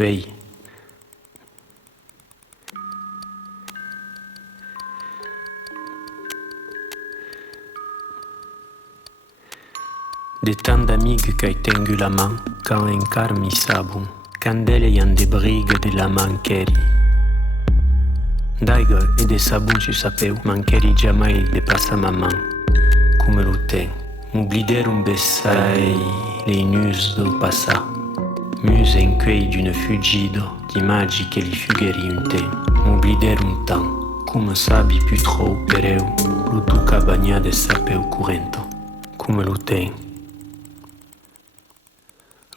Hey. De tant d'amics que tengu la main, quand encara mi sabun, candele yan de brigue de la mancheri. D'aigua e de sabun ci sapeu, mancheri jamais de passa maman. Come lo tem, m'oublider un bessai, les news do passà. Muse en quei d'une fugido, d'immagini che li fugheri un te. M'oublider un temps, come sabi più tro pereu, lo duca bagna de sapeu currento. Come lo tem.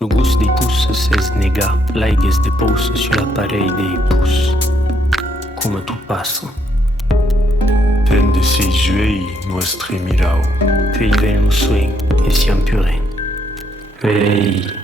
Le goût des pouces s'esnega, l'aigues de pouces sur l'appareil des pouces. Comme tout passe. Ten de sei joelhos nuestre mirau. Puis vem no swing e se ampure. Ei.